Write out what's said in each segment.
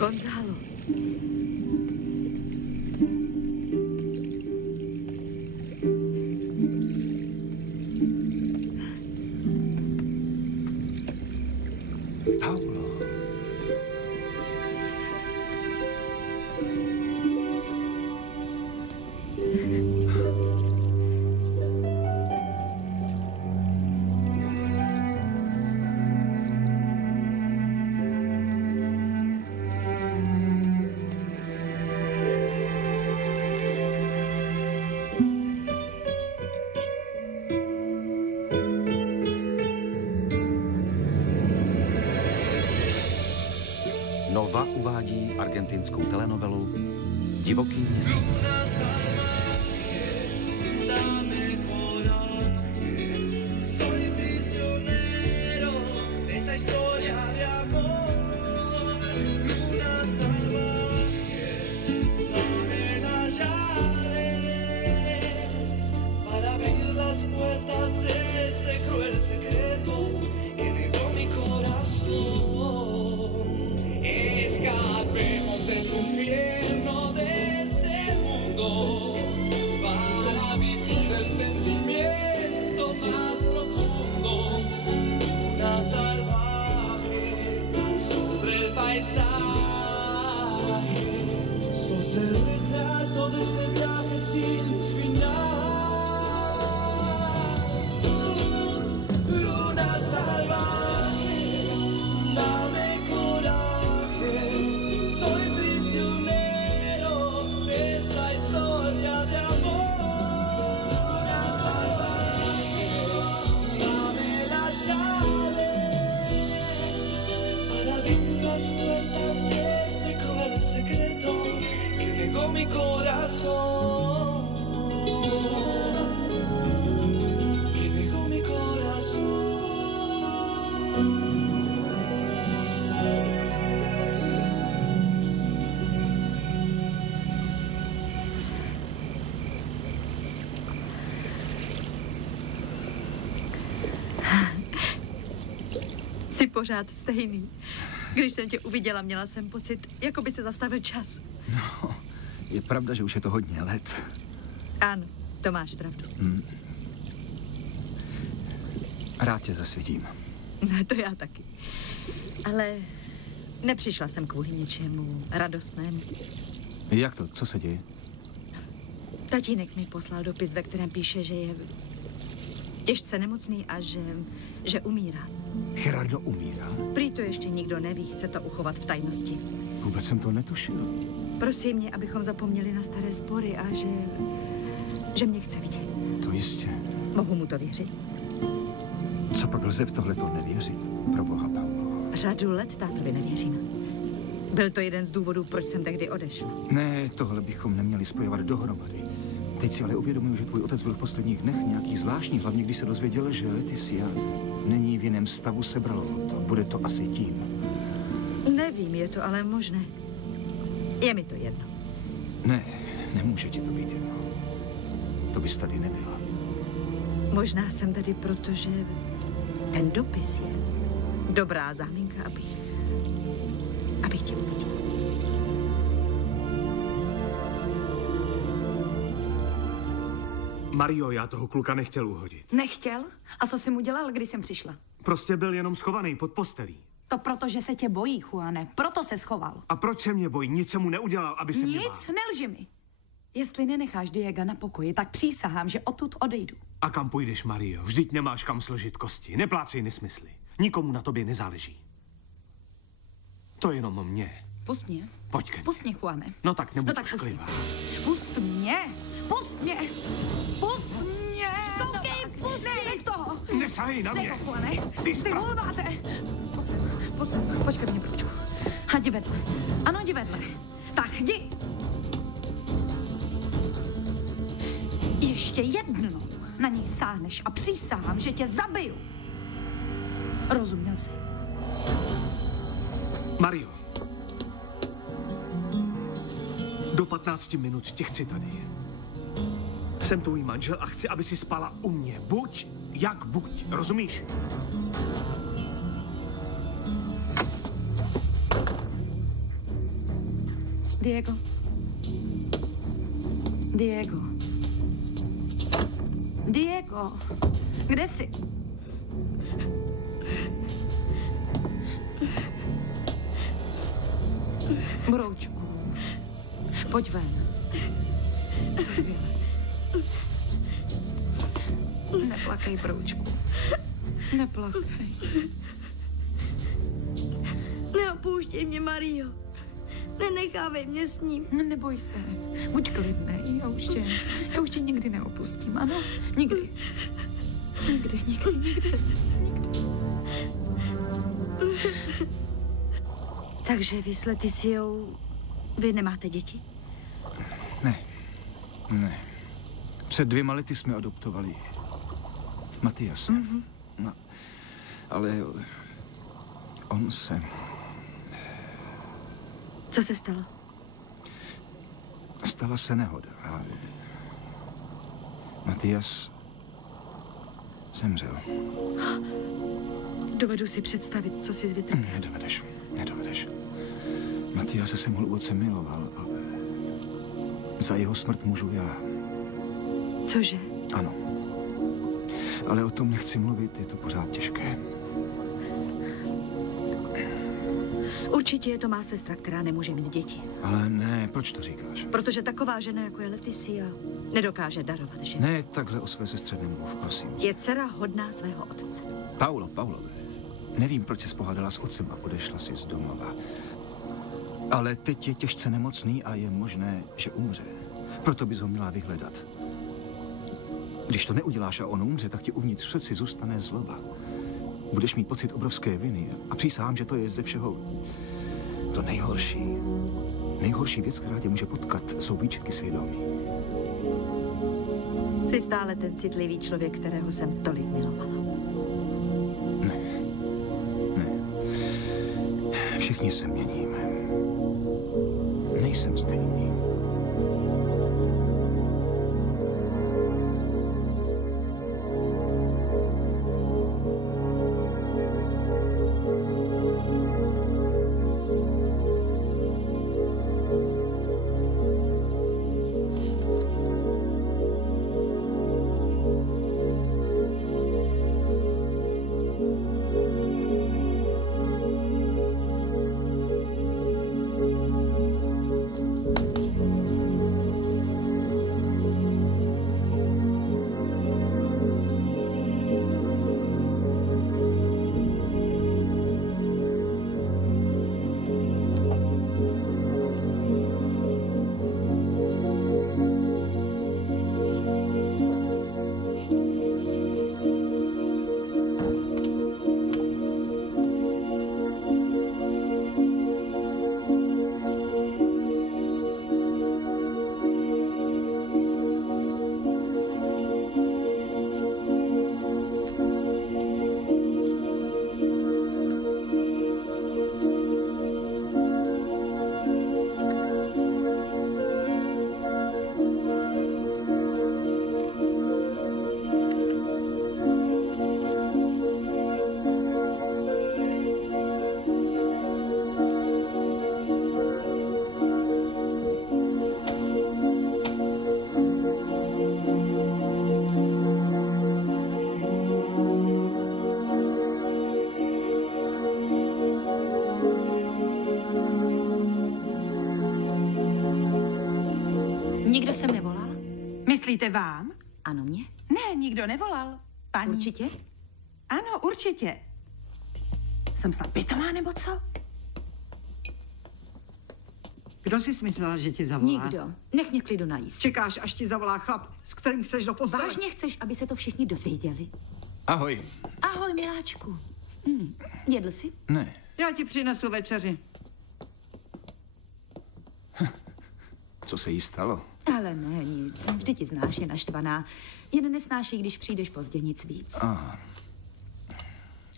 Gonzalo. Paulo. Nova uvádí argentinskou telenovelu Divoký měsíc. Jsi pořád stejný. Když jsem tě uviděla, měla jsem pocit, jako by se zastavil čas. No, je pravda, že už je to hodně let. Ano, to máš pravdu. Rád tě zasvětím. No, to já taky. Ale nepřišla jsem kvůli ničemu radostnému. Jak to? Co se děje? Tatínek mi poslal dopis, ve kterém píše, že je těžce nemocný a že umírá. Gerardo umírá? Prý to ještě nikdo neví, chce to uchovat v tajnosti. Vůbec jsem to netušil. Prosím mě, abychom zapomněli na staré spory a že mě chce vidět. To jistě. Mohu mu to věřit? Co pak lze v tohleto nevěřit? Pro boha, Paulo. Řadu let tátovi nevěřím. Byl to jeden z důvodů, proč jsem tehdy odešel. Ne, tohle bychom neměli spojovat dohromady. Teď si ale uvědomuji, že tvůj otec byl v posledních dnech nějaký zvláštní, hlavně když se dozvěděl, že Leticia není v jiném stavu, sebralo to. Bude to asi tím. Nevím, je to ale možné. Je mi to jedno. Ne, nemůže ti to být jedno. To bys tady nebyla. Možná jsem tady, protože ten dopis je dobrá záminka, abych tě uviděl. Mario, já toho kluka nechtěl uhodit. Nechtěl? A co jsi mu dělal, když jsem přišla? Prostě byl jenom schovaný pod postelí. To proto, že se tě bojí, Juane. Proto se schoval. A proč se mě bojí? Nic se mu neudělal, aby se mě bál. Nic, nelži mi. Jestli nenecháš Diega na pokoji, tak přísahám, že odtud odejdu. A kam půjdeš, Mario? Vždyť nemáš kam složit kosti. Neplácej nesmysly. Nikomu na tobě nezáleží. To jenom mě. Pust mě. Pojď ke mně. Pust mě, Juane. No tak nebuď pust ošklivá. Pust mě. Pust mě. Pust mě. Koukej, pust mě. Nech toho. Nesahej na mě. Nech ho, Juane. Ty hulváte. Pojď sem. Počkej mě, Bručku. A jdi vedle. Ano, jdi vedle. Tak, jdi. Ještě jednou na ní sáhneš a přísahám, že tě zabiju. Rozuměl jsi? Mario. Do 15 minut tě chci tady. Jsem tvůj manžel a chci, aby si spala u mě. Buď jak buď. Rozumíš? Diego. Diego. Diego. Kde jsi? Broučku. Pojď ven. Pojď vylez. Neplakej, broučku. Neplakej. Neopouštěj mě, Mario. Nenechávej mě s ním. Neboj se. Buď klidnej. Já už tě nikdy neopustím, ano? Nikdy. Nikdy. Takže vy s Leticiou, vy nemáte děti? Ne. Před 2 lety jsme adoptovali Matiase. No, ale on se... Co se stalo? Stala se nehoda a Matias zemřel. Dovedu si představit, co si zvytrpěl. Nedovedeš. Matiase se hluboce miloval, ale za jeho smrt můžu já. Cože? Ano. Ale o tom nechci mluvit, je to pořád těžké. Určitě je to má sestra, která nemůže mít děti. Ale ne, proč to říkáš? Protože taková žena, jako je Leticia, nedokáže darovat ženu. Ne, takhle o své sestře nemluv, prosím. Je dcera hodná svého otce. Paulové, nevím, proč se pohádala s otcem a odešla si z domova. Ale teď je těžce nemocný a je možné, že umře. Proto bys ho měla vyhledat. Když to neuděláš a on umře, tak ti uvnitř v srdci zůstane zloba. Budeš mít pocit obrovské viny a přísahám, že to je ze všeho to nejhorší. Nejhorší věc, která tě může potkat, jsou výčitky svědomí. Jsi stále ten citlivý člověk, kterého jsem tolik milovala. Ne. Všichni se měníme. Nejsem stejný. Nikdo sem nevolal? Myslíte vám? Ano, mě? Ne, nikdo nevolal. Paní. Určitě? Ano, určitě. Jsem snad pitomá, nebo co? Kdo jsi myslela, že ti zavolá? Nikdo. Nech mě klidu najíst. Čekáš, až ti zavolá chlap, s kterým chceš do postele? Vážně chceš, aby se to všichni dozvěděli? Ahoj. Ahoj, miláčku. Jedl jsi? Ne. Já ti přinesu večeři. Co se jí stalo? Ale ne, nic. Vždyť ti znáš, je naštvaná. Jen nesnáší, když přijdeš pozdě, nic víc. Aha.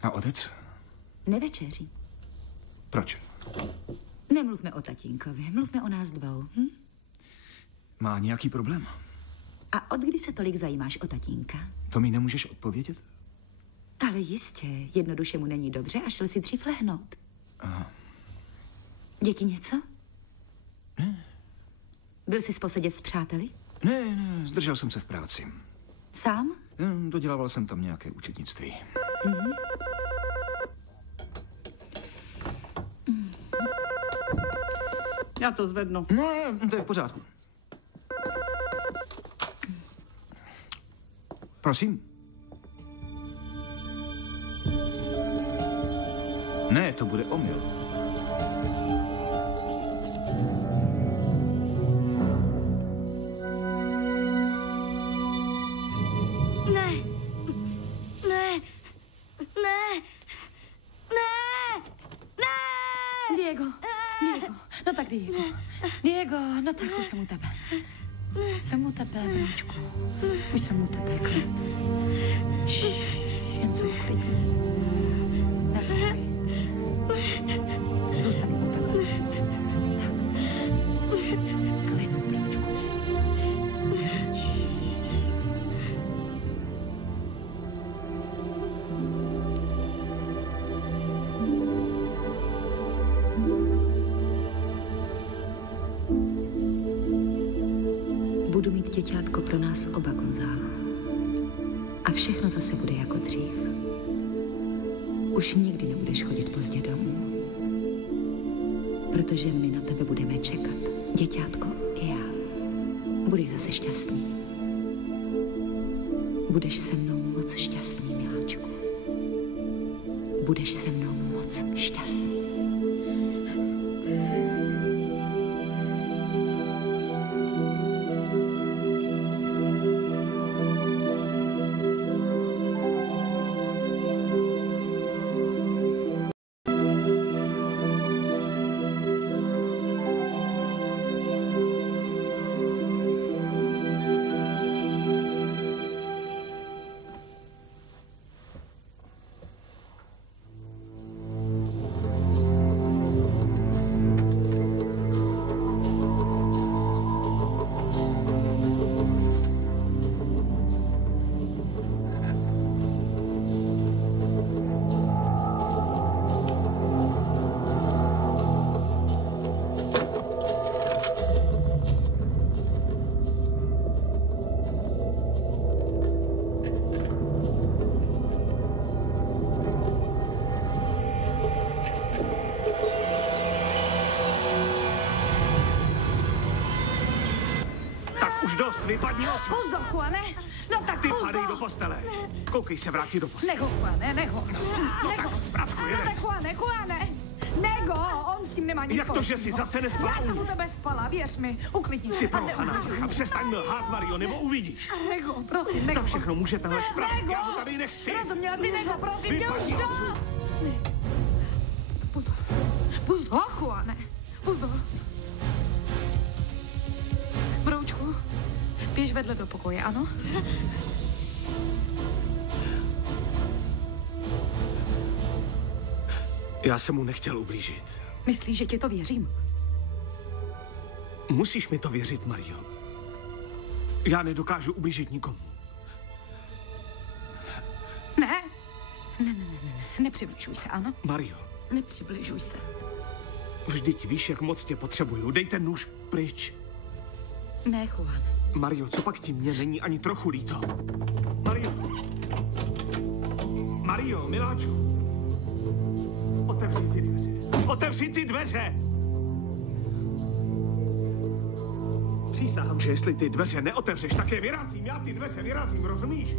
A otec? Nevečeří. Proč? Nemluvme o tatínkovi, mluvme o nás dvou. Má nějaký problém? A od kdy se tolik zajímáš o tatínka? To mi nemůžeš odpovědět? Ale jistě, jednoduše mu není dobře a šel si dřív lehnout. Aha. Děti něco? Ne. Byl jsi posedět s přáteli? Ne, zdržel jsem se v práci. Sám? Dodělával jsem tam nějaké účetnictví. Já to zvednu. No, to je v pořádku. Prosím. Ne, to bude omyl. Ne. Ne. Ne. Ne. Ne. Diego, no tak Diego, no tak už jsem u tebe. Jsem u tebe, Brničku. Už jsem u tebe, klid. Jen se uklidni. Neboj. Zůstanu u tebe. Tak. Klid, Brničku. Budu mít děťátko pro nás oba, Gonzalo. A všechno zase bude jako dřív. Už nikdy nebudeš chodit pozdě domů. Protože my na tebe budeme čekat. Děťátko i já. Budeš zase šťastný. Budeš se mnou moc šťastný, miláčku. Budeš se mnou moc šťastný. Už dost, vypadni odsud. Pozor, Juane. No tak Ty pozor. padej do postele. Koukej se, vrátit do postele. Neho, Juane, neho. Tak, bratku, No jeden. tak Juane. Nego, on s tím nemá nic Jak to, že jsi zase nespala? Já jsem u tebe spala, věř mi. Uklidni Jsi se. prohaná, a přestaň lhát, Mario, nebo uvidíš. Nego, prosím, Nego. Za všechno může tenhle spravit, Nego. já ho tady nechci. Rozuměla jsi, Nego, prosím tě, už Vypadni odsud. dost. Pozor, Juane. Pozor. Broučku, běž vedle do pokoje, ano? Já jsem mu nechtěl ublížit. Myslíš, že ti to věřím? Musíš mi to věřit, Mario. Já nedokážu ublížit nikomu. Ne. Nepřibližuj se, ano? Mario, Nepřibližuj se. vždyť víš, jak moc tě potřebuju. Dej ten nůž pryč. Ne, Juan. Mario, co pak ti mě není ani trochu líto? Mario! Mario, miláčku! Otevři ty dveře. Otevři ty dveře! Přísahám, že jestli ty dveře neotevřeš, tak je vyrazím. Já ty dveře vyrazím, rozumíš?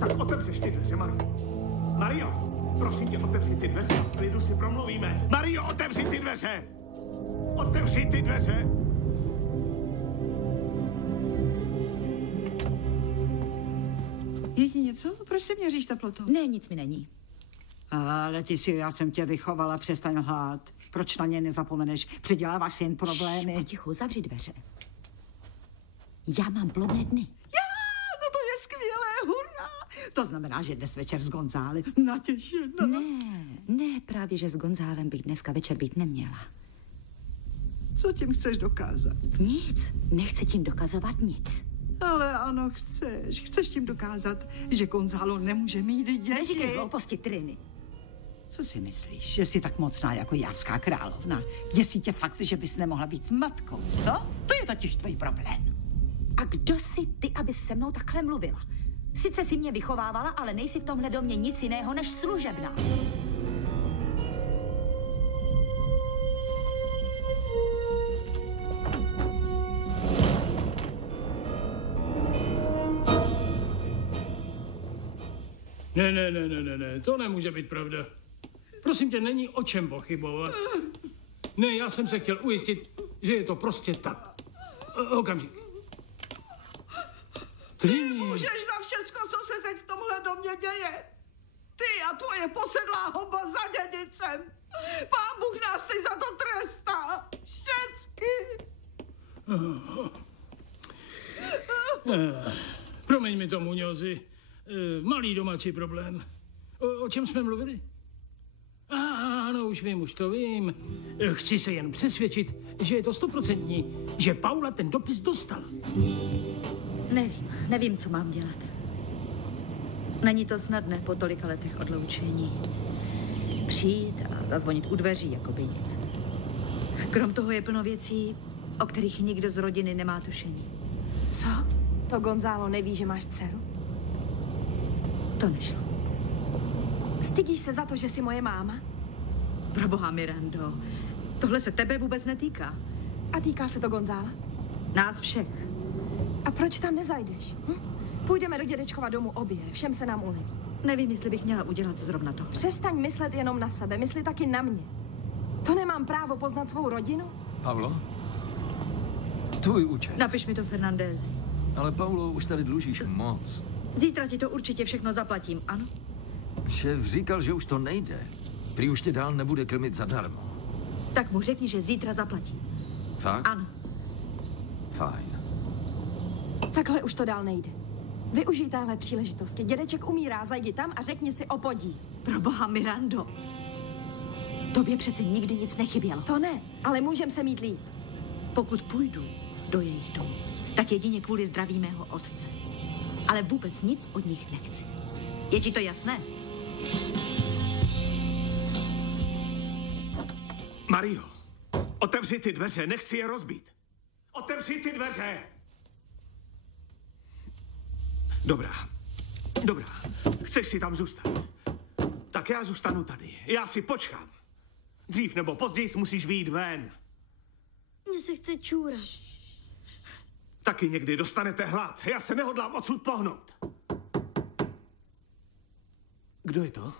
Tak otevřeš ty dveře, Mario. Mario, prosím tě, otevři ty dveře. V klidu si promluvíme. Mario, otevři ty dveře! Otevři ty dveře! Je ti něco? Proč se měříš teplotu? Ne, nic mi není. Ale ty si, já jsem tě vychovala, přestaň lhát. Proč na ně nezapomeneš? Předěláváš si jen problémy. Potichu, zavři dveře. Já mám plodné dny. No to je skvělé, hurá! To znamená, že dnes večer s Gonzály natěšená. Ne, právě, že s Gonzálem bych dneska večer být neměla. Co tím chceš dokázat? Nic, nechci tím dokazovat nic. Ale ano, chceš. Chceš tím dokázat, že Gonzalo nemůže mít děti. Neříkej hlouposti, Trini. Co si myslíš, že jsi tak mocná jako Javská královna? Děsí tě fakt, že bys nemohla být matkou, co? To je totiž tvůj problém. A kdo jsi ty, abys se mnou takhle mluvila? Sice si mě vychovávala, ale nejsi v tomhle domě nic jiného než služebná. Ne, to nemůže být pravda. Prosím tě, není o čem pochybovat. Ne, já jsem se chtěl ujistit, že je to prostě tak. Okamžik. Můžeš za všecko, co se teď v tomhle domě děje. Ty a tvoje posedlá houba za dědicem. Pán Bůh nás teď za to trestá. Všecky. Promiň mi to, Muňozi. Malý domácí problém. O čem jsme mluvili? Ano, už to vím. Chci se jen přesvědčit, že je to 100%, že Paula ten dopis dostala. Nevím, co mám dělat. Není to snadné po tolika letech odloučení. Přijít a zazvonit u dveří, jako by nic. Krom toho je plno věcí, o kterých nikdo z rodiny nemá tušení. Co? To Gonzalo neví, že máš dceru? To nešlo. Stydíš se za to, že jsi moje máma? Proboha, Mirando, tohle se tebe vůbec netýká. A týká se to Gonzála? Nás všech. A proč tam nezajdeš? Půjdeme do dědečkova domu obě, všem se nám uleví. Nevím, jestli bych měla udělat zrovna to. Přestaň myslet jenom na sebe, mysli taky na mě. To nemám právo poznat svou rodinu? Pavlo? Tvůj účet. Napiš mi to, Fernandézi. Ale Paulo, už tady dlužíš moc. Zítra ti to určitě všechno zaplatím, ano? Šéf říkal, že už to nejde. Prý už tě dál nebude krmit zadarmo. Tak mu řekni, že zítra zaplatí. Fakt? Ano. Fajn. Takhle už to dál nejde. Využij téhle příležitosti. Dědeček umírá, zajdi tam a řekni si o podí. Proboha, Mirando. Tobě přece nikdy nic nechybělo. To ne, ale můžem se mít líp. Pokud půjdu do jejich domu, tak jedině kvůli zdraví mého otce. Ale vůbec nic od nich nechci. Je ti to jasné? Mario, otevři ty dveře, nechci je rozbít. Otevři ty dveře! Dobrá. Chceš si tam zůstat? Tak já zůstanu tady. Já si počkám. Dřív nebo později musíš vyjít ven. Mně se chce čůrat. Taky někdy dostanete hlad. Já se nehodlám odsud pohnout. Kdo je to?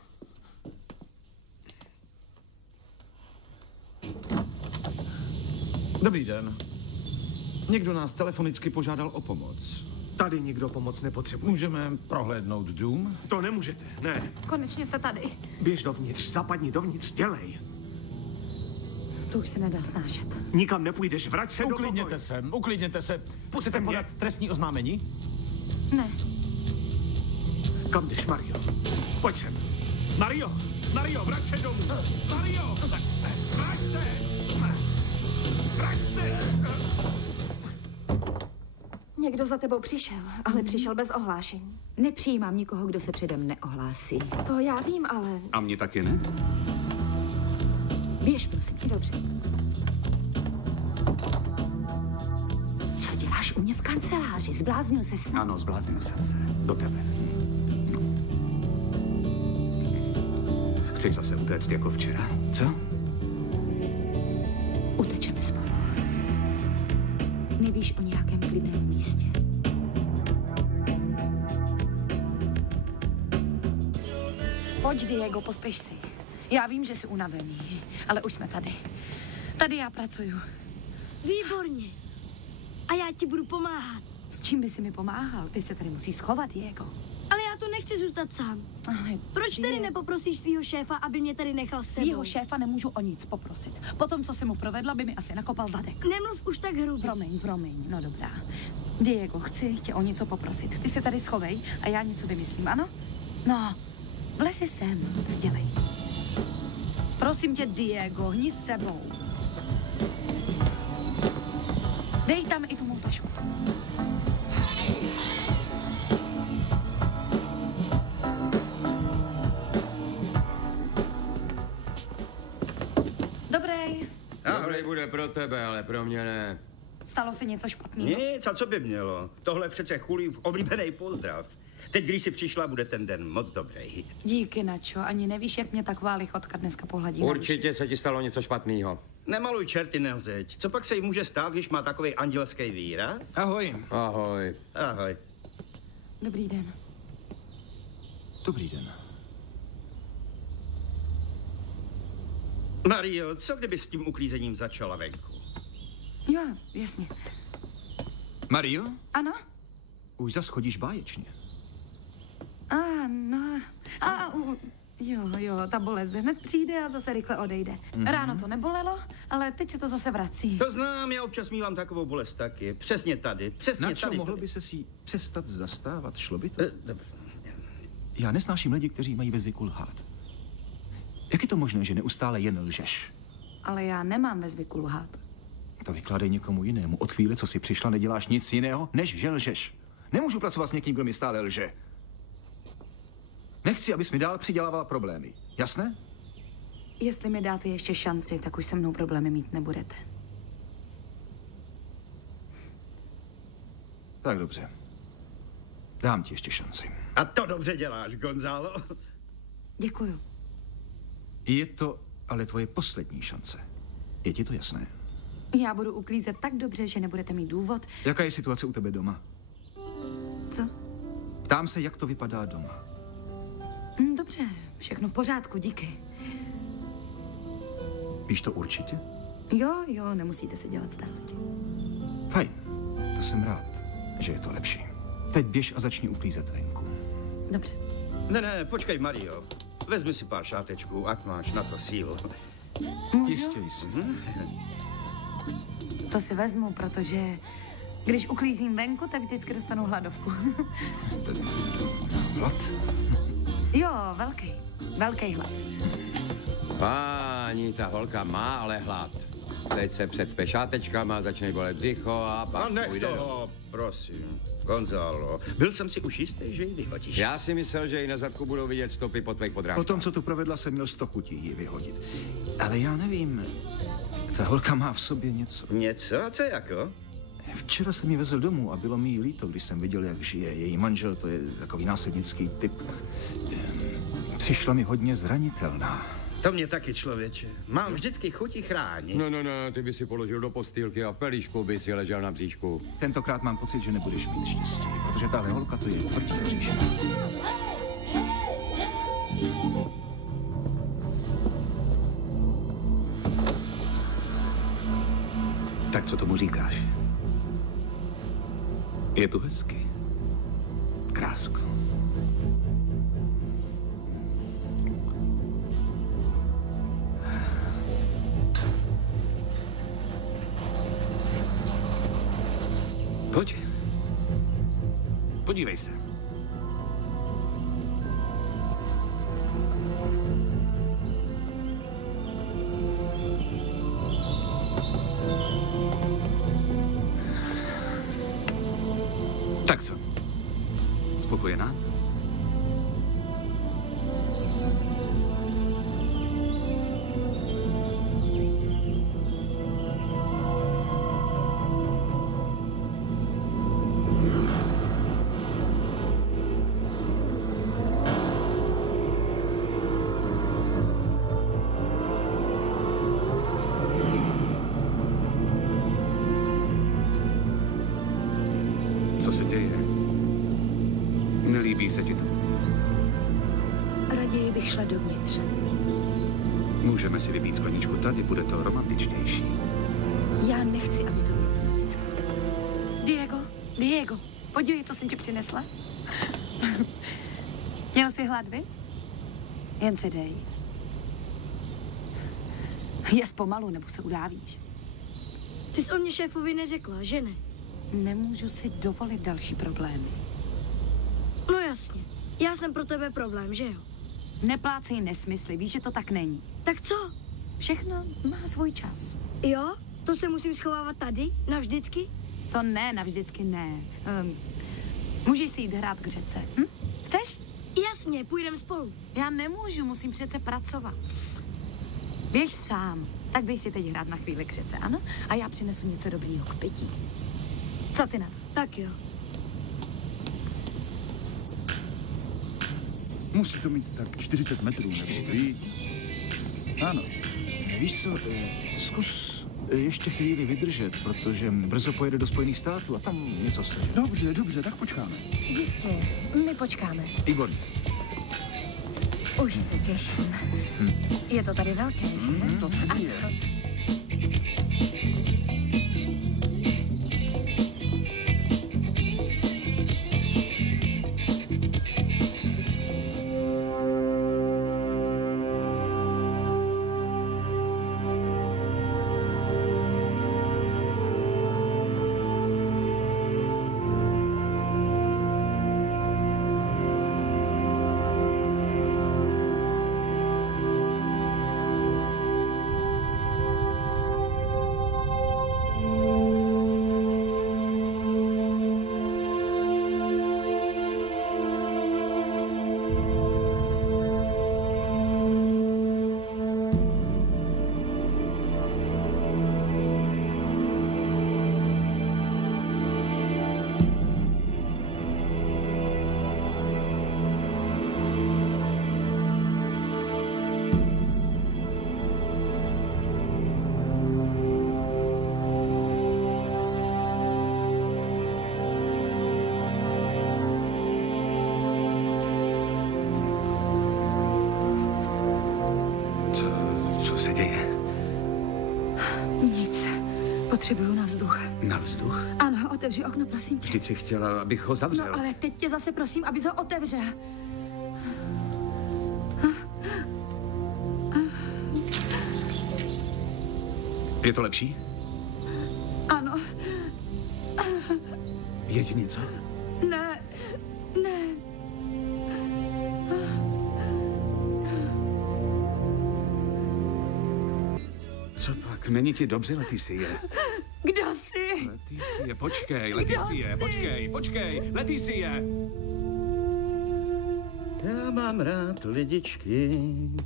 Dobrý den. Někdo nás telefonicky požádal o pomoc. Tady nikdo pomoc nepotřebuje. Můžeme prohlédnout dům? To nemůžete, ne. Konečně jste tady. Běž dovnitř, zapadni dovnitř, dělej. To už se nedá snášet. Nikam nepůjdeš, vrať se do pokoje. Uklidněte se. Chcete mě. podat trestní oznámení? Ne. Kam jdeš, Mario? Pojď sem. Mario, vrať se domů. Mario, vrať se. Vrať se. Někdo za tebou přišel, ale přišel bez ohlášení. Nepřijímám nikoho, kdo se předem neohlásí. To já vím, ale... A mě taky ne? Běž, prosím. Dobře. Co děláš u mě v kanceláři? Zbláznil se snad? Ano, zbláznil jsem se. Do tebe. Chceš zase utéct jako včera? Co? Utečeme spolu. Nevíš o nějakém klidném místě? Pojď, Diego, pospěš si. Já vím, že jsi unavený, ale už jsme tady. Tady já pracuju. Výborně. A já ti budu pomáhat. S čím by si mi pomáhal? Ty se tady musíš schovat, Diego. Ale já tu nechci zůstat sám. Ale Proč tedy nepoprosíš svýho šéfa, aby mě tady nechal s sebou? svýho šéfa nemůžu o nic poprosit. Potom, co jsem mu provedla, by mi asi nakopal zadek. Nemluv už tak hrubě. Promiň, no dobrá. Diego, chci tě o něco poprosit. Ty se tady schovej a já něco vymyslím, ano? No, vlezi sem, tak dělej. Prosím tě, Diego, hni s sebou. Dej tam i tu mou tašku. bude pro tebe, ale pro mě ne. Stalo se něco špatného? Nic, a co by mělo? Tohle přece Chulív oblíbený pozdrav. Teď, když jsi přišla, bude ten den moc dobrý. Díky, Načo. Ani nevíš, jak mě taková lichotka dneska pohladí. Určitě se ti stalo něco špatného. Nemaluj čerty na zeď. Co pak se jí může stát, když má takový andělský výraz? Ahoj. Ahoj. Ahoj. Dobrý den. Dobrý den. Mario, co kdyby s tím uklízením začala venku? Jo, jasně. Mario? Ano? Už zas chodíš báječně. Jo, ta bolest hned přijde a zase rychle odejde. Ráno to nebolelo, ale teď se to zase vrací. To znám, já občas mívám takovou bolest taky. Přesně tady, přesně Načo, tady. mohl by se si přestat zastávat, šlo by to? Dobře. Já nesnáším lidi, kteří mají ve zvyku lhát. Jak je to možné, že neustále jen lžeš? Ale já nemám ve zvyku lhát. To vykládej někomu jinému. Od chvíle, co jsi přišla, neděláš nic jiného, než že lžeš. Nemůžu pracovat s někým, kdo mi stále lže. Nechci, abys mi dál přidělávala problémy. Jasné? Jestli mi dáte ještě šanci, tak už se mnou problémy mít nebudete. Tak dobře. Dám ti ještě šanci. A to dobře děláš, Gonzalo. Děkuju. Je to ale tvoje poslední šance. Je ti to jasné? Já budu uklízet tak dobře, že nebudete mít důvod. Jaká je situace u tebe doma? Co? Ptám se, jak to vypadá doma. Dobře, všechno v pořádku, díky. Víš to určitě? Jo, nemusíte si dělat starosti. Fajn, to jsem rád, že je to lepší. Teď běž a začni uklízet venku. Dobře. Ne, počkej, Mario. Vezmi si pár šátečků, ať máš na to sílu. Můžu? Jistě, jistě. To si vezmu, protože když uklízím venku, tak vždycky dostanu hladovku. Hlad? Jo, velký hlad. Páni, ta holka má ale hlad. Teď se před šátečkama, začne bolet břicho a pak nech půjde toho, prosím. Gonzalo, byl jsem si už jistý, že ji vyhodíš. Já si myslel, že i na zadku budou vidět stopy po tvých podrážkách. Po tom, co tu provedla, jsem měl 100 chutí ji vyhodit. Ale já nevím, ta holka má v sobě něco. Něco? A co jako? Včera jsem ji vezl domů a bylo mi jí líto, když jsem viděl, jak žije. Její manžel, to je takový násilnický typ. Přišla mi hodně zranitelná. To mě taky, člověče. Mám vždycky chuti chránit. No, ty by si položil do postýlky a v pelíšku by si ležel na bříšku. Tentokrát mám pocit, že nebudeš mít štěstí, protože tahle holka to je tvrdý bříšek. Tak co tomu říkáš? Je tu hezky. Krásko. Pojď. Podívej se. Tak co? Spokojená? Co se děje? Nelíbí se ti to? Raději bych šla dovnitř. Můžeme si vypít skleničku tady, bude to romantičtější. Já nechci, aby to bylo romantické. Diego, podívej, co jsem ti přinesla. Měl jsi hlad, viď? Jen si dej. Jes pomalu, nebo se udávíš. Ty jsi o mě šéfovi neřekla, že ne? Nemůžu si dovolit další problémy. No jasně. Já jsem pro tebe problém, že jo? Neplácej nesmysly, víš, že to tak není. Tak co? Všechno má svůj čas. Jo? To se musím schovávat tady? Navždycky? To ne, navždycky ne. Můžeš si jít hrát k řece, Chceš? Jasně, půjdeme spolu. Já nemůžu, musím přece pracovat. Běž sám. Tak běž si teď hrát na chvíli k řece, ano? A já přinesu něco dobrýho k pití. Co ty na to? Tak jo. Musí to mít tak 40 metrů. 40 víc. Ano. Víš co, zkus ještě chvíli vydržet, protože brzo pojede do Spojených států a tam něco se. Dobře, tak počkáme. Jistě, my počkáme. Výborně. Už se těším. Je to tady velké, že? To tady je. Co se děje? Nic. Potřebuju na vzduch. Na vzduch? Ano, otevři okno, prosím tě. Vždyť si chtěla, abych ho zavřel. No ale teď tě zase prosím, abys ho otevřel. Je to lepší? Ano. Je ti něco? Ne. Co pak? Není ti dobře, Leticie? Kdo jsi? Leticie, počkej, Leticie, počkej, Leticie! Já mám rád lidičky,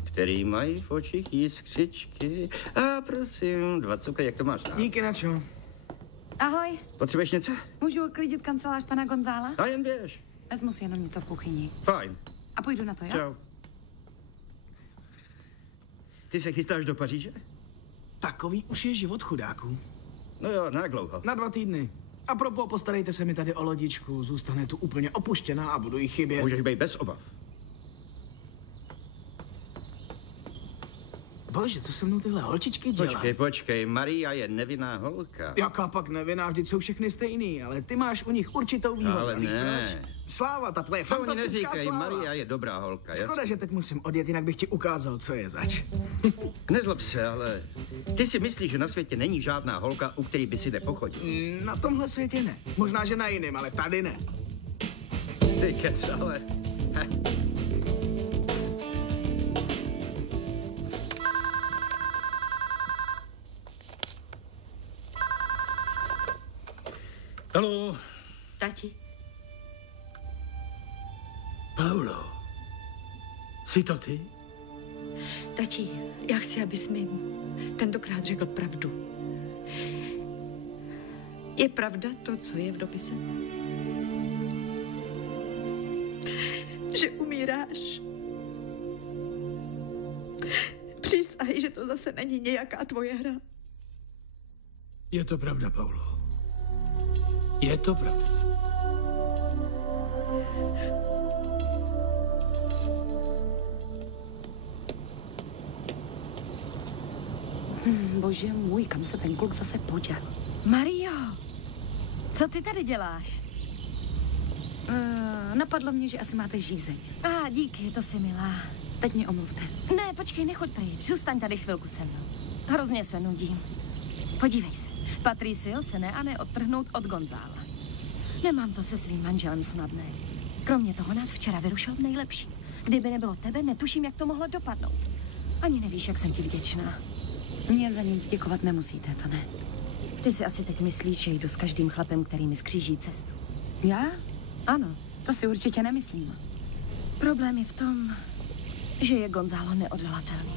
který mají v očích jiskřičky. A prosím, 2 cukry, jak to máš? Díky, Načo. Ahoj. Potřebuješ něco? Můžu uklidit kancelář pana Gonzála? A jen běž. Vezmu si jenom něco v kuchyni. Fajn. A půjdu na to, jo? Čau. Ty se chystáš do Paříže? Takový už je život chudáků. No jo, na jak dlouho? Na 2 týdny. A propo, postarejte se mi tady o lodičku. Zůstane tu úplně opuštěná a budu jí chybět. Můžeš být bez obav. Bože, co se mnou tyhle holčičky dělají? Počkej, Maria je nevinná holka. Jaká pak nevinná, vždyť jsou všechny stejný, ale ty máš u nich určitou výhodu. Ale víš ne. proč? Sláva, ta tvoje To oni fantastická neříkej, sláva. Maria je dobrá holka, jasně. Škoda, že teď musím odjet, jinak bych ti ukázal, co je zač. Nezlob se, ale ty si myslíš, že na světě není žádná holka, u který by si nepochodil. Na tomhle světě ne. Možná, že na jiném, ale tady ne. Ty kec, ale... Haló? Tati. Paulo, jsi to ty? Tati, já chci, abys mi tentokrát řekl pravdu. Je pravda to, co je v dopise? Že umíráš? Přísahej, že to zase není nějaká tvoje hra. Je to pravda, Paulo. Je to pravda. Bože můj, kam se ten kluk zase poděl? Mario, co ty tady děláš? Napadlo mě, že asi máte žízeň. Díky, to jsi milá. Teď mě omluvte. Ne, počkej, nechoď pryč, zůstaň tady chvilku se mnou. Hrozně se nudím. Podívej se, Patricio se ne odtrhnout od Gonzála. Nemám to se svým manželem snadné. Kromě toho nás včera vyrušil nejlepší. Kdyby nebylo tebe, netuším, jak to mohlo dopadnout. Ani nevíš, jak jsem ti vděčná. Mě za nic děkovat nemusíte, to ne. Ty si asi teď myslíš, že jdu s každým chlapem, který mi skříží cestu. Já? Ano. To si určitě nemyslím. Problém je v tom, že je Gonzálo neodolatelný.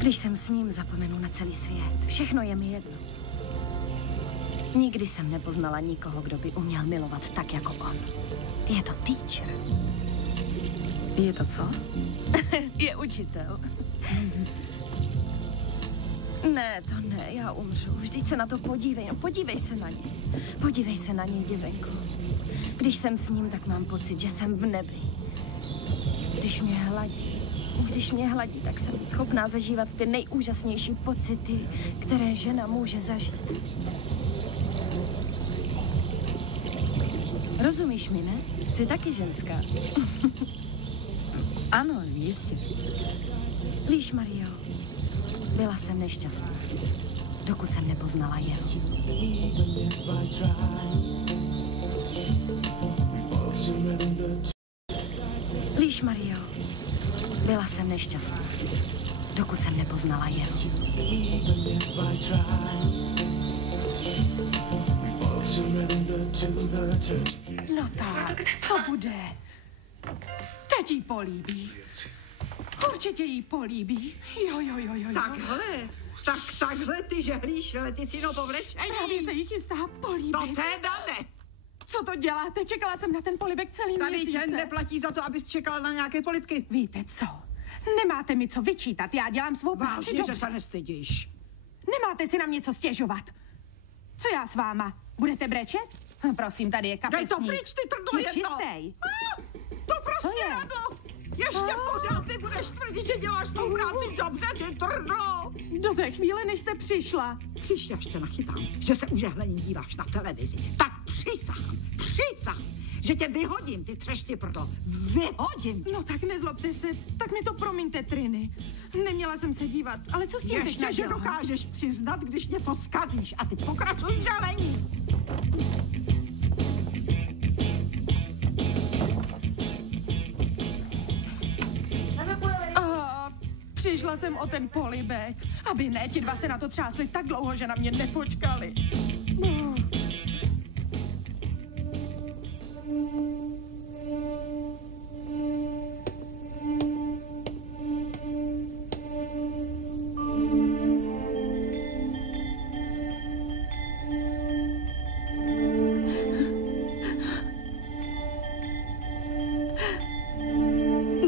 Když jsem s ním, zapomenu na celý svět. Všechno je mi jedno. Nikdy jsem nepoznala nikoho, kdo by uměl milovat tak jako on. Je to teacher. Je to co? Je učitel. Ne, to ne, já umřu. Vždyť se na to podívej. No, podívej se na ně. Podívej se na ně, děvenko. Když jsem s ním, tak mám pocit, že jsem v nebi. Když mě hladí, tak jsem schopná zažívat ty nejúžasnější pocity, které žena může zažít. Rozumíš mi, ne? Jsi taky ženská. Ano, jistě. Víš, Mario, byla jsem nešťastná, dokud jsem nepoznala jeho. Víš, Mario, byla jsem nešťastná, dokud jsem nepoznala jeho. No tak, co bude? Teď jí políbí. Určitě jí políbí. Jo. Takhle ty žehlíš, Leticino, povlečení. Právě se jí chystá políbit. To teda ne. Co to děláte? Čekala jsem na ten polibek celý měsíc. Tady tě neplatí za to, abys čekala na nějaké polibky. Víte co? Nemáte mi co vyčítat, já dělám svou práci. Vážně, že se nestydíš. Nemáte si na mě co stěžovat. Co já s váma? Budete brečet? Prosím, tady je kapesník. Dej to pryč, ty trdlo je jedno. čistej. To prostě radlo. Ještě pořád ty budeš tvrdit, že děláš svou práci dobře, ty trdlo. Do té chvíle, než jste přišla. Příště, až tě nachytám, že se užehleně díváš na televizi, tak přísahám, že tě vyhodím, ty třešti prdlo. Vyhodím tě. No tak nezlobte se, tak mi to promiňte, Triny. Neměla jsem se dívat, ale co s tím ještě, teď že dokážeš přiznat, když něco zkazíš. A teď pokračuj v žalení. Přišla jsem o ten polibek, aby ne, ti dva se na to třásli tak dlouho, že na mě nepočkali.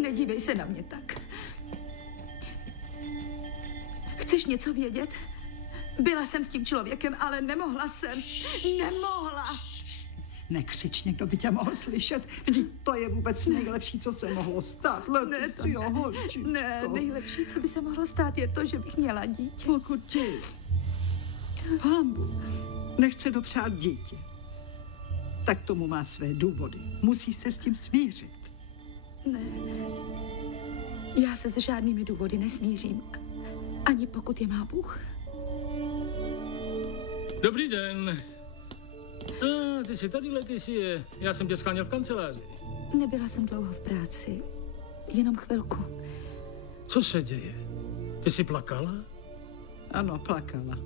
Nedívej se na mě tak. Chceš něco vědět? Byla jsem s tím člověkem, ale nemohla jsem. Nemohla. Nekřič, někdo by tě mohl slyšet. Vždyť to je vůbec nejlepší, co se mohlo stát. Ne, nejlepší, co by se mohlo stát, je to, že bych měla dítě. Pokud ti Pán Bůh nechce dopřát dítě, tak tomu má své důvody. Musíš se s tím smířit. Ne, já se s žádnými důvody nesmířím. Ani pokud je má Bůh. Dobrý den. Ty jsi tady, Leticie. Já jsem tě sháněl v kanceláři. Nebyla jsem dlouho v práci. Jenom chvilku. Co se děje? Ty jsi plakala? Ano, plakala.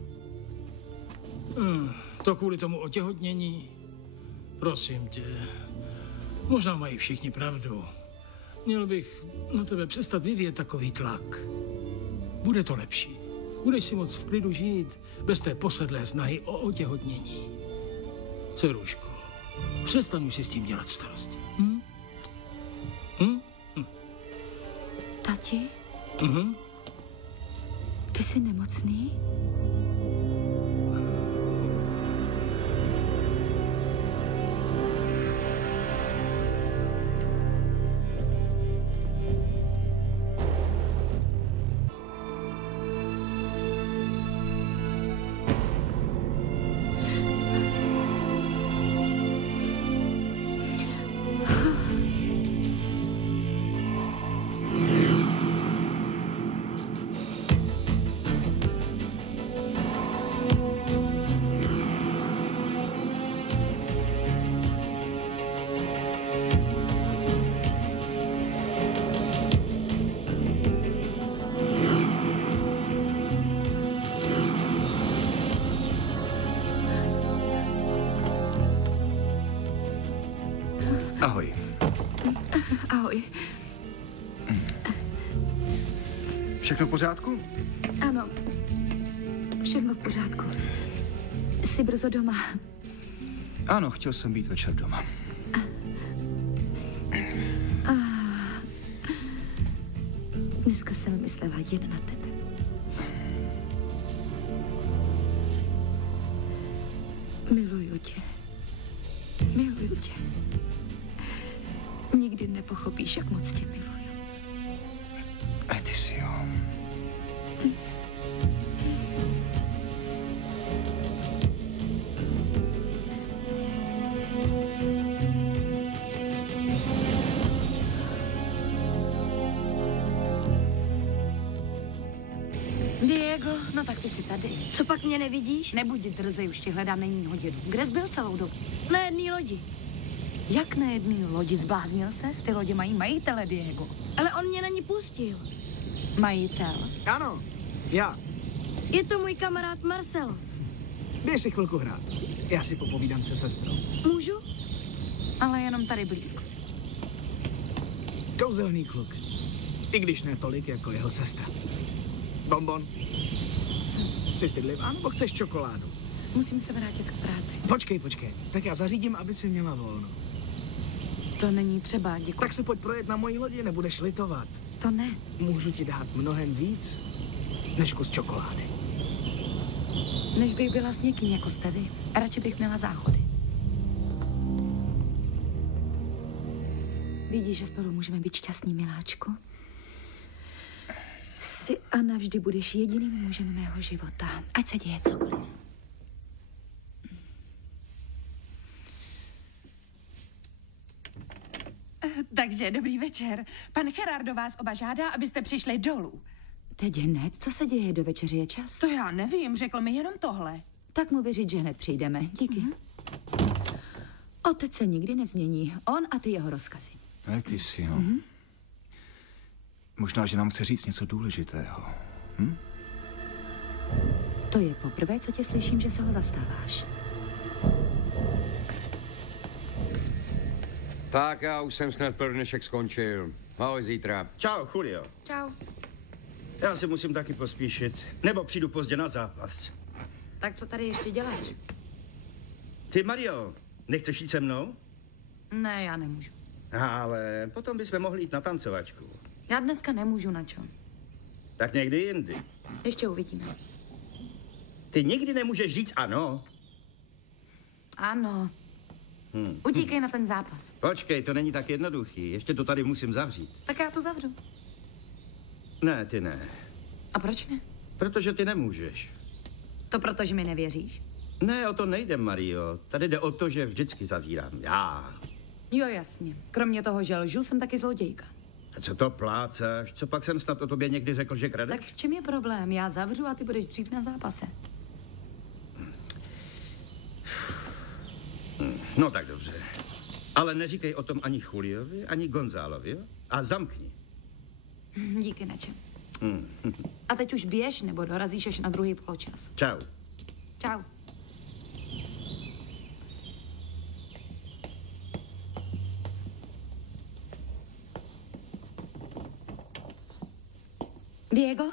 To kvůli tomu otěhotnění? Prosím tě. Možná mají všichni pravdu. Měl bych na tebe přestat vyvíjet takový tlak. Bude to lepší. Budeš si moc v klidu žít, bez té posedlé snahy o otěhotnění. Dceruško, přestaň už si s tím dělat starosti. Tati? Ty jsi nemocný? Ahoj. Ahoj. Všechno v pořádku? Ano, všechno v pořádku. Jsi brzo doma. Ano, chtěl jsem být večer doma. Dneska jsem myslela jen na tebe. Miluju tě. Miluju tě. Nikdy nepochopíš, jak moc tě miluju. Leticio. Diego, no tak ty jsi tady. Co pak mě nevidíš? Nebuď drzej, už tě hledám není hodinu. Kde jsi byl celou dobu? Na jedné lodi. Jak na jedné lodi? Zbláznil ses? Ty lodě mají majitele, Diego. Ale on mě na ní pustil. Majitel? Ano, já. Je to můj kamarád Marcel. Běž si chvilku hrát. Já si popovídám se sestrou. Můžu? Ale jenom tady blízko. Kouzelný kluk. I když ne tolik jako jeho sestra. Bonbon. Jsi stydlivá, nebo chceš čokoládu? Musím se vrátit k práci. Počkej. Tak já zařídím, aby si měla volno. To není třeba, děkuji. Tak se pojď projet na mojí lodi, nebudeš litovat. To ne. Můžu ti dát mnohem víc, než kus čokolády. Než bych byla s někým jako jste vy, radši bych měla záchody. Vidíš, že spolu můžeme být šťastní, miláčku? Jsi a navždy budeš jediným mužem mého života. Ať se děje cokoliv. Takže dobrý večer. Pan Gerardo vás oba žádá, abyste přišli dolů. Teď hned? Co se děje? Do večeře je čas? To já nevím, řekl mi jenom tohle. Tak mu vyřiď, že hned přijdeme. Díky. Otec se nikdy nezmění. On a ty jeho rozkazy. Leticio. Možná, že nám chce říct něco důležitého. To je poprvé, co tě slyším, že se ho zastáváš. Tak já už jsem snad pro dnešek skončil. Ahoj zítra. Čau, Julio. Čau. Já si musím taky pospíšit. Nebo přijdu pozdě na zápas. Tak co tady ještě děláš? Ty, Mario, nechceš jít se mnou? Ne, já nemůžu. Ale potom bychom mohli jít na tancovačku. Já dneska nemůžu, na čo? Tak někdy jindy. Ještě uvidíme. Ty nikdy nemůžeš říct ano. Ano. Utíkej na ten zápas. Počkej, to není tak jednoduchý. Ještě to tady musím zavřít. Tak já to zavřu. Ne, ty ne. A proč ne? Protože ty nemůžeš. To proto, že mi nevěříš? Ne, o to nejde, Mario. Tady jde o to, že vždycky zavírám já. Jo, jasně. Kromě toho, že lžu, jsem taky zlodějka. A co to plácáš? Co pak jsem snad o tobě někdy řekl, že kradeš? Tak v čem je problém? Já zavřu a ty budeš dřív na zápase. No tak dobře. Ale neříkej o tom ani Juliovi, ani Gonzálovi, jo? A zamkni. Díky, nečem. A teď už běž, nebo dorazíš až na druhý poločas. Čau. Čau. Diego?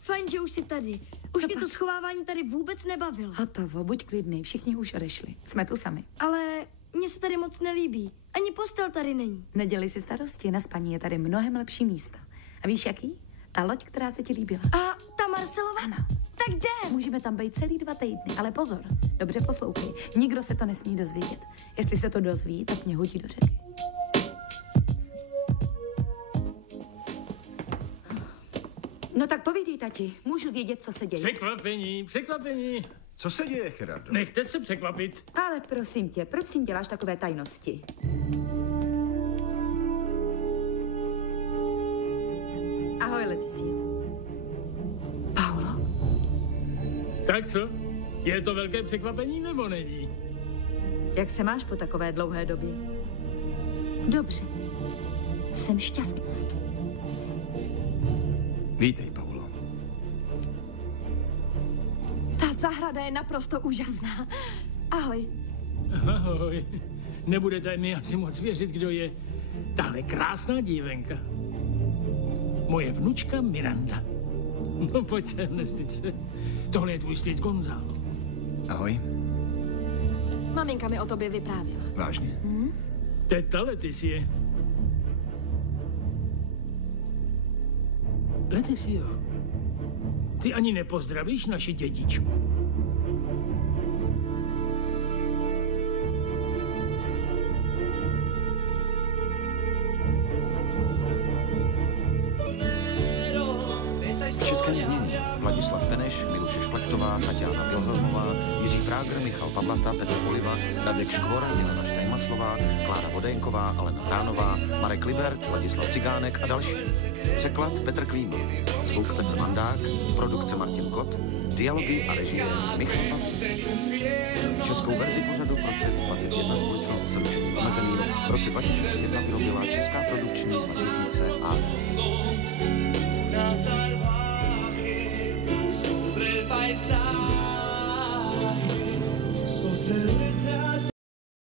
Fajn, že už jsi tady. Už mě to schovávání tady vůbec nebavilo. Hotovo, buď klidný, všichni už odešli. Jsme tu sami. Ale mně se tady moc nelíbí. Ani postel tady není. Nedělej si starosti, na spaní je tady mnohem lepší místa. A víš jaký? Ta loď, která se ti líbila. A ta Marcelova? Ano. Tak jde. Můžeme tam být celý 2 týdny, ale pozor, dobře poslouchej. Nikdo se to nesmí dozvědět. Jestli se to dozví, tak mě hodí do řeky. No tak povídej, tati. Můžu vědět, co se děje. Překvapení. Co se děje, Gerardo? Nechte se překvapit. Ale prosím tě, proč si jim děláš takové tajnosti? Ahoj, Leticia. Paulo? Tak co? Je to velké překvapení, nebo není? Jak se máš po takové dlouhé době? Dobře. Jsem šťastná. Vítej, Paulo. Ta zahrada je naprosto úžasná. Ahoj. Ahoj. Nebudete mi asi moc věřit, kdo je tahle krásná dívenka. Moje vnučka Miranda. No pojď sem, nestyď se. Tohle je tvůj strýc Gonzalo. Ahoj. Maminka mi o tobě vyprávěla. Vážně? Teta Leticie. Leticio, ty ani nepozdravíš naši dědičku. Českém znění Vladislav Teneš, Miluše Šplechtová, Tatiana Vilhelmová, Jiří Práger, Michal Pavlata, Petr Oliva, Radek Škvora, Jelena Štajmaslová, Klára Vodenková, Alena Hránová, Marek Libert, Vladislav Cigánek a další. Překlad Petr Klíma, zvuk Petr Mandák, produkce Martin Kot, dialogy a režie Michal Pavlík. Českou verzi pořadu v roce 2021 společnost s ručením omezeným v roce 2001 vyrobila Česká produkční 2000 sobre el paisaje, sos el